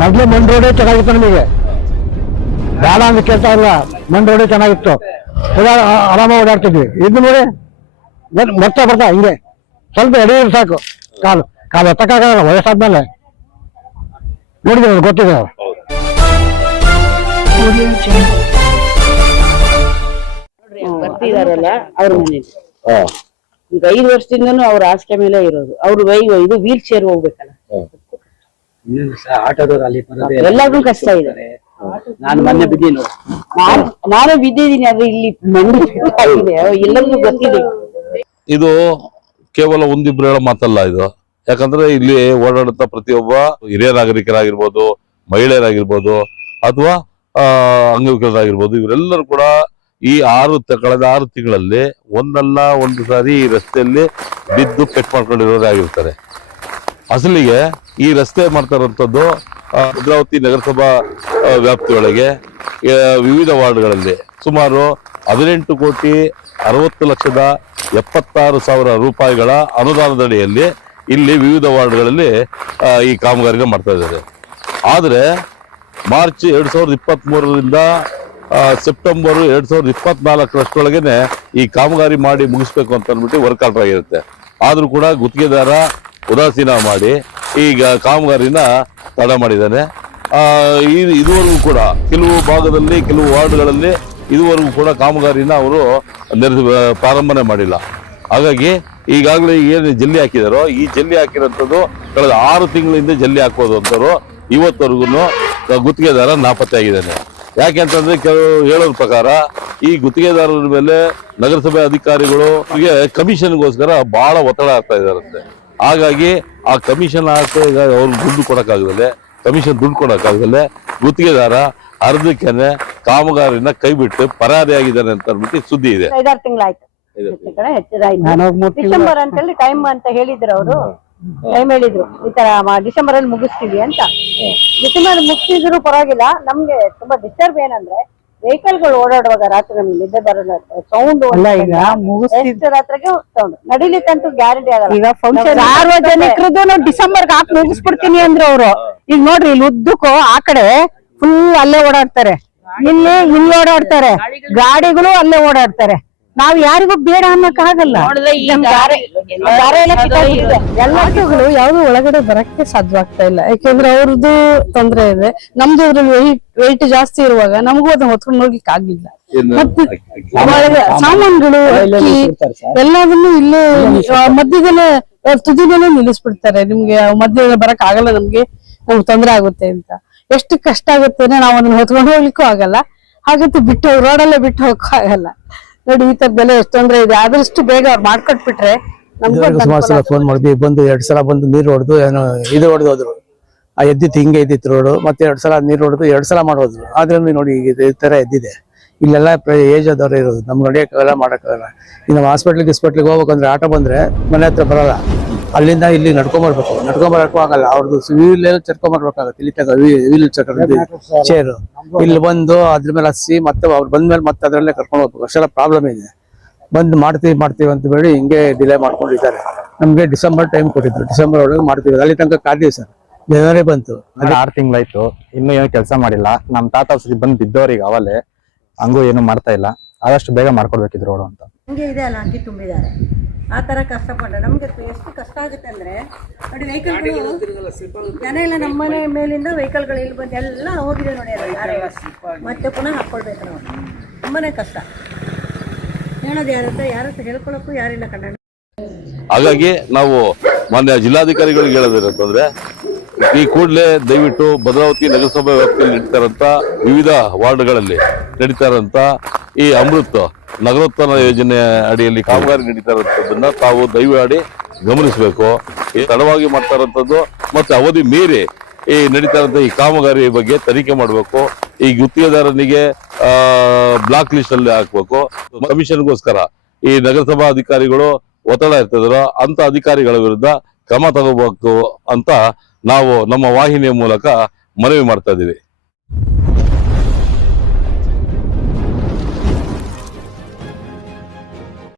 ಮೊದ್ಲು ಮಣ್ ರೋಡೇ ಚೆನ್ನಾಗಿತ್ತು ನಮಗೆ, ಬೇಡ ಅಂತ ಕೇಳ್ತಾ ಇಲ್ಲ. ಮಣ್ ರೋಡೇ ಚೆನ್ನಾಗಿತ್ತು, ಆರಾಮಾಗಿ ಓಡಾಡ್ತಿದ್ವಿ. ಇದು ನೋಡಿ ಬರ್ತಾ ಬರ್ತಾ ಹಿಂಗೆ ಸ್ವಲ್ಪ ಎಡೆಯಿರು ಸಾಕು, ಕಾಲು ಕಾಲು ಎತ್ತಕ್ಕಾಗಲ್ಲ ವಯಸ್ಸಾದ್ಮೇಲೆ. ನೋಡಿದ್ರೆ ಗೊತ್ತಿದೆ. ಬರ್ತಿದಾರಲ್ಲ ಅವ್ರ ಮನೇಲಿ ಈಗ 5 ವರ್ಷದಿಂದನೂ ಅವ್ರ ಹಾಸಿಗೆ ಮೇಲೆ ಇರೋದು. ಅವ್ರು ಇದು ವೀಲ್ ಚೇರ್ ಹೋಗ್ಬೇಕಲ್ಲ, ಎಲ್ಲರಿಗೂ ಕಷ್ಟ ಇದೆ. ನಾನು ಮೊನ್ನೆ ಬಿದ್ದೀನಿ, ನಾನೇ ಬಿದ್ದಿದ್ದೀನಿ. ಆದ್ರೆ ಇಲ್ಲಿ ಮಣ್ಣು ಆಗಿದೆ, ಎಲ್ಲರಿಗೂ ಗೊತ್ತಿದೆ. ಇದು ಕೇವಲ ಒಂದಿಬ್ರು ಹೇಳೋ ಮಾತಲ್ಲ ಇದು. ಯಾಕಂದ್ರೆ ಇಲ್ಲಿ ಓಡಾಡುತ್ತಾ ಪ್ರತಿಯೊಬ್ಬ ಹಿರಿಯ ನಾಗರಿಕರಾಗಿರ್ಬೋದು, ಮಹಿಳೆಯರಾಗಿರ್ಬೋದು, ಅಥವಾ ಅಂಗವಿಕಲರಾಗಿರ್ಬೋದು, ಇವರೆಲ್ಲರೂ ಕೂಡ ಈ ಕಳೆದ 6 ತಿಂಗಳಲ್ಲಿ ಒಂದಲ್ಲ ಒಂದು ಸಾರಿ ಈ ರಸ್ತೆಯಲ್ಲಿ ಬಿದ್ದು ಪೆಟ್ ಮಾಡ್ಕೊಂಡಿರೋರೇ ಆಗಿರ್ತಾರೆ. ಅಸಲಿಗೆ ಈ ರಸ್ತೆ ಮಾಡ್ತಾ ಇರುವಂತದ್ದು ಭದ್ರಾವತಿ ನಗರಸಭಾ ವ್ಯಾಪ್ತಿಯೊಳಗೆ ವಿವಿಧ ವಾರ್ಡ್ಗಳಲ್ಲಿ ಸುಮಾರು 18,60,76,000 ರೂಪಾಯಿಗಳ ಅನುದಾನದಡಿಯಲ್ಲಿ ಇಲ್ಲಿ ವಿವಿಧ ವಾರ್ಡ್ಗಳಲ್ಲಿ ಈ ಕಾಮಗಾರಿನ ಮಾಡ್ತಾ ಇದ್ದಾರೆ. ಆದರೆ ಮಾರ್ಚ್ 2023ರಿಂದ ಸೆಪ್ಟೆಂಬರ್ 2024 ಈ ಕಾಮಗಾರಿ ಮಾಡಿ ಮುಗಿಸ್ಬೇಕು ಅಂತ ಅಂದ್ಬಿಟ್ಟು ವರ್ಕ್ ಆರ್ಡರ್ ಆಗಿರುತ್ತೆ. ಆದ್ರೂ ಕೂಡ ಗುತ್ತಿಗೆದಾರ ಉದಾಸೀನ ಮಾಡಿ ಈಗ ಕಾಮಗಾರಿನ ತಡ ಮಾಡಿದ್ದಾನೆ. ಇದುವರೆಗೂ ಕೂಡ ಕೆಲವು ಭಾಗದಲ್ಲಿ, ಕೆಲವು ವಾರ್ಡ್ಗಳಲ್ಲಿ ಇದುವರೆಗೂ ಕೂಡ ಕಾಮಗಾರಿನ ಅವರು ಪ್ರಾರಂಭನೆ ಮಾಡಿಲ್ಲ. ಹಾಗಾಗಿ ಈಗಾಗಲೇ ಏನು ಜಲ್ಲಿ ಹಾಕಿದಾರೋ, ಈ ಜಲ್ಲಿ ಹಾಕಿರೋಂಥದ್ದು ಕಳೆದ 6 ತಿಂಗಳಿಂದ ಜಲ್ಲಿ ಹಾಕೋದು ಅಂತವರು ಇವತ್ತವರೆಗೂ ಗುತ್ತಿಗೆದಾರ ನಾಪತ್ತೆ ಆಗಿದ್ದಾನೆ. ಯಾಕೆಂತಂದ್ರೆ ಕೆಲವು ಹೇಳೋದ್ರ ಪ್ರಕಾರ ಈ ಗುತ್ತಿಗೆದಾರರ ಮೇಲೆ ನಗರಸಭೆ ಅಧಿಕಾರಿಗಳು ಕಮಿಷನ್ಗೋಸ್ಕರ ಬಹಳ ಒತ್ತಡ ಆಗ್ತಾ ಇದಾರಂತೆ. ಹಾಗಾಗಿ ಆ ಕಮಿಷನ್ ಅವ್ರಿಗೆ ದುಡ್ಡು ಕೊಡಕ್ಕಾಗದಲ್ಲೇ, ಕಮಿಷನ್ ದುಡ್ಡು ಕೊಡಕ್ಕಾಗದಲ್ಲೇ ಗುತ್ತಿಗೆದಾರ ಅರ್ಧಕ್ಕೇನೆ ಕಾಮಗಾರಿನ ಕೈ ಬಿಟ್ಟು ಪರಾರಿಯಾಗಿದ್ದಾನೆ ಅಂತ ಅಂದ್ಬಿಟ್ಟು ಸುದ್ದಿ ಇದೆ. 5-6 ತಿಂಗಳಾಯ್ತು, ಡಿಸೆಂಬರ್ ಅಂತ ಹೇಳಿ ಟೈಮ್ ಅಂತ ಹೇಳಿದ್ರು ಅವರು. ಟೈಮ್ ಹೇಳಿದ್ರು ಈ ತರ ಡಿಸೆಂಬರ್ ಅಲ್ಲಿ ಮುಗಿಸ್ತೀವಿ ಅಂತ. ಡಿಸೆಂಬರ್ ಮುಗಿಸಿದ್ರು ಪರವಾಗಿಲ್ಲ. ನಮ್ಗೆ ತುಂಬಾ ಡಿಸ್ಟರ್ಬ್ ಏನಂದ್ರೆ ವೆಹಿಕಲ್ಗಳು ಓಡಾಡುವಾಗ ರಾತ್ರಿ ನಮ್ಗೆ ನಿದ್ದೆ ಬರಲ್ಲ, ಸೌಂಡ್ ರಾತ್ರಿಗೆ ಸೌಂಡ್ ನಡಿಲಿಕ್ಕಂತೂ ಗ್ಯಾರಂಟಿ ಆಗಲ್ಲ. ಈಗ ಫಂಕ್ಷನ್ ಸಾರ್ವಜನಿಕರದ್ದು ಡಿಸೆಂಬರ್ಗೆ ಹಾಕಿ ಮುಗಿಸ್ಬಿಡ್ತೀನಿ ಅಂದ್ರೆ ಅವರು. ಈಗ ನೋಡ್ರಿ ಇಲ್ಲಿ ಉದ್ದಕ್ಕೂ ಆ ಕಡೆ ಫುಲ್ ಅಲ್ಲೇ ಓಡಾಡ್ತಾರೆ, ಇಲ್ಲಿ ಓಡಾಡ್ತಾರೆ, ಗಾಡಿಗಳು ಅಲ್ಲೇ ಓಡಾಡ್ತಾರೆ. ನಾವ್ ಯಾರಿಗೂ ಬೇಡ ಅನ್ನಕ್ ಆಗಲ್ಲ. ಎಲ್ಲಗಳು ಯಾವ್ದು ಒಳಗಡೆ ಬರಕ್ಕೆ ಸಾಧ್ಯವಾಗ್ತಾ ಇಲ್ಲ, ಯಾಕೆಂದ್ರೆ ಅವ್ರದ್ದು ತೊಂದ್ರೆ ಇದೆ. ನಮ್ದು ವೆಯ್ಟ್ ಜಾಸ್ತಿ ಇರುವಾಗ ನಮಗೂ ಅದನ್ನ ಹೊತ್ಕೊಂಡು ಹೋಗ್ಲಿಕ್ಕೆ ಆಗ್ಲಿಲ್ಲ. ಮತ್ತೆ ಸಾಮಾನುಗಳು ಅಕ್ಕಿ ಎಲ್ಲದನ್ನು ಇಲ್ಲೇ ಮಧ್ಯದಲ್ಲೇ ತುದಿದಲ್ಲೇ ನಿಲ್ಲಿಸ್ಬಿಡ್ತಾರೆ. ನಿಮ್ಗೆ ಮಧ್ಯದಲ್ಲಿ ಬರಕ್ ಆಗಲ್ಲ, ನಮ್ಗೆ ತೊಂದ್ರೆ ಆಗುತ್ತೆ ಅಂತ. ಎಷ್ಟು ಕಷ್ಟ ಆಗುತ್ತೆ ನಾವು ಅದನ್ನ ಹೊತ್ಕೊಂಡು ಹೋಗ್ಲಿಕ್ಕೂ ಆಗಲ್ಲ. ಹಾಗಂತ ಬಿಟ್ಟು ರೋಡಲ್ಲೇ ಬಿಟ್ಟು ಹೋಗಕ್ಕೂ ಆಗಲ್ಲ. ನೋಡಿ ಈ ತರದೆಲ್ಲ ಎಷ್ಟು ತೊಂದ್ರೆ ಇದೆ. ಆದಷ್ಟು ಬೇಗ ಅವ್ರು ಮಾಡ್ಕೊಟ್ಬಿಟ್ರೆ ಸುಮಾರು ಸಲ ಫೋನ್ ಮಾಡಿದ್ವಿ, ಬಂದು 2 ಸಲ ಬಂದು ನೀರು ಹೊಡೆದು ಏನೋ ಇದು ಹೊಡೆದು ಹೋದ್ರು. ಎದ್ದಿತ್ತು ಹಿಂಗೆ ಎದ್ದಿತ್ತು ರೋಡು. ಮತ್ತೆ 2 ಸಲ ನೀರು ಹೊಡೆದು 2 ಸಲ ಮಾಡೋದ್ರು. ಆದ್ರೂ ನೋಡಿ ಈ ತರ ಎದ್ದಿದೆ. ಇಲ್ಲೆಲ್ಲ ಏಜ್ ಆದವ್ರೆ ಇರೋದು, ನಮ್ಗೆ ನಡೆಯಕ್ಕಾಗಲ್ಲ, ಮಾಡೋಕ್ಕಾಗಲ್ಲ. ಇನ್ನು ಹಾಸ್ಪಿಟ್ಲಿಗೆ ಹೋಗ್ಬೇಕಂದ್ರೆ ಆಟೋ ಬಂದ್ರೆ ಮನೆ ಹತ್ರ ಬರಲ್ಲ, ಅಲ್ಲಿಂದ ಇಲ್ಲಿ ನಡ್ಕೊಂಬರಕ್ಕೂ ಆಗಲ್ಲ. ಅವ್ರದ್ದು ವೀಲ್ ಚರ್ಕೊಂಬರ್ಬೇಕಾಗತ್ತೆ. ಇಲ್ಲಿ ತಗ ವೀಲ್ ಚೇರು ಇಲ್ಲಿ ಬಂದು ಅದ್ರ ಮೇಲೆ ಹಸಿ ಮತ್ತೆ ಅವ್ರು ಬಂದ್ಮೇಲೆ ಮತ್ತೆ ಅದ್ರಲ್ಲೇ ಕರ್ಕೊಂಡು ಹೋಗ್ಬೇಕು. ಅಷ್ಟೆಲ್ಲ ಪ್ರಾಬ್ಲಮ್ ಇದೆ. ಬಂದು ಮಾಡ್ತೀವಿ ಅಂತ ಹೇಳಿ ಹಿಂಗೆ ಡಿಲೇ ಮಾಡ್ಕೊಂಡಿದ್ದಾರೆ. ನಮ್ಗೆ ಡಿಸೆಂಬರ್ ಟೈಮ್ ಕೊಟ್ಟಿದ್ರು, ಡಿಸೆಂಬರ್ ಒಳಗೆ ಮಾಡ್ತೀವಿ. ಅಲ್ಲಿ ತನಕ ಕಾದಿವಿ ಸರ್. ಜನವರಿ ಬಂತು, 6 ತಿಂಗಳಾಯ್ತು, ಇನ್ನೂ ಏನೋ ಕೆಲಸ ಮಾಡಿಲ್ಲ. ನಮ್ ತಾತ ಬಂದು ಬಿದ್ದವ್ರಿಗೆ ಅವಲ್ಲೇ ಹಂಗೂ ಏನು ಮಾಡ್ತಾ ಇಲ್ಲ. ಆದಷ್ಟು ಬೇಗ ಮಾಡ್ಕೊಡ್ಬೇಕಿದ್ರು ರೋಡು ಅಂತ. ಹಂಗೆ ಇದೆ ಅಲ್ಲ, ಅಕ್ಕಿ ತುಂಬಿದ್ದಾರೆ. ಆ ತರ ಕಷ್ಟಪಟ್ರೆ ನಮ್ಗೆ ಎಷ್ಟು ಕಷ್ಟ ಆಗುತ್ತೆ ಅಂದ್ರೆ ನೋಡಿ. ವೆಹಿಕಲ್ಗಳು ಜನ ಎಲ್ಲ ನಮ್ಮನೆ ಮೇಲಿಂದ ವೆಹಿಕಲ್ಗಳು ಇಲ್ಲಿ ಬಂದು ಎಲ್ಲ ಹೋಗಿದೆ ನೋಡಿ. ಮತ್ತೆ ಪುನಃ ಹಾಕೊಳ್ಬೇಕು ನಾವು. ತುಂಬಾನೇ ಕಷ್ಟ. ಹೇಳೋದು ಯಾರತ್ರ ಹೇಳ್ಕೊಳಕ್ಕೂ ಯಾರಿಲ್ಲ ಕಣ್ಣ. ಹಾಗಾಗಿ ನಾವು ಮಾನ್ಯ ಜಿಲ್ಲಾಧಿಕಾರಿಗಳಿಗೆ ಹೇಳೋದೇನಂತಂದ್ರೆ, ಈ ಕೂಡಲೇ ದಯವಿಟ್ಟು ಭದ್ರಾವತಿ ನಗರಸಭಾ ವ್ಯಾಪ್ತಿಯಲ್ಲಿ ನಡೀತಾರಂತ ವಿವಿಧ ವಾರ್ಡ್ಗಳಲ್ಲಿ ನಡೀತಾರಂತ ಈ ಅಮೃತ್ ನಗರೋತ್ಥಾನ ಯೋಜನೆ ಅಡಿಯಲ್ಲಿ ಕಾಮಗಾರಿ ನಡೀತಾ ಇರೋದನ್ನ ತಾವು ದಯಮಾಡಿ ಗಮನಿಸಬೇಕು. ಈ ತಡವಾಗಿ ಮಾಡ್ತಾ ಇರೋಂಥದ್ದು ಮತ್ತೆ ಅವಧಿ ಮೀರಿ ಈ ನಡೀತಾ ಇರೋಂಥ ಈ ಕಾಮಗಾರಿ ಬಗ್ಗೆ ತನಿಖೆ ಮಾಡಬೇಕು. ಈ ಗುತ್ತಿಗೆದಾರನಿಗೆ ಬ್ಲಾಕ್ ಲಿಸ್ಟ್ ಅಲ್ಲಿ ಹಾಕ್ಬೇಕು. ಕಮಿಷನ್ಗೋಸ್ಕರ ಈ ನಗರಸಭಾ ಅಧಿಕಾರಿಗಳು ಒತ್ತಡ ಇರ್ತಿದ್ರು, ಅಂತ ಅಧಿಕಾರಿಗಳ ವಿರುದ್ಧ ಕ್ರಮ ತಗೋಬೇಕು ಅಂತ ನಾವು ನಮ್ಮ ವಾಹಿನಿಯ ಮೂಲಕ ಮನವಿ ಮಾಡ್ತಾ ಇದ್ದೀವಿ.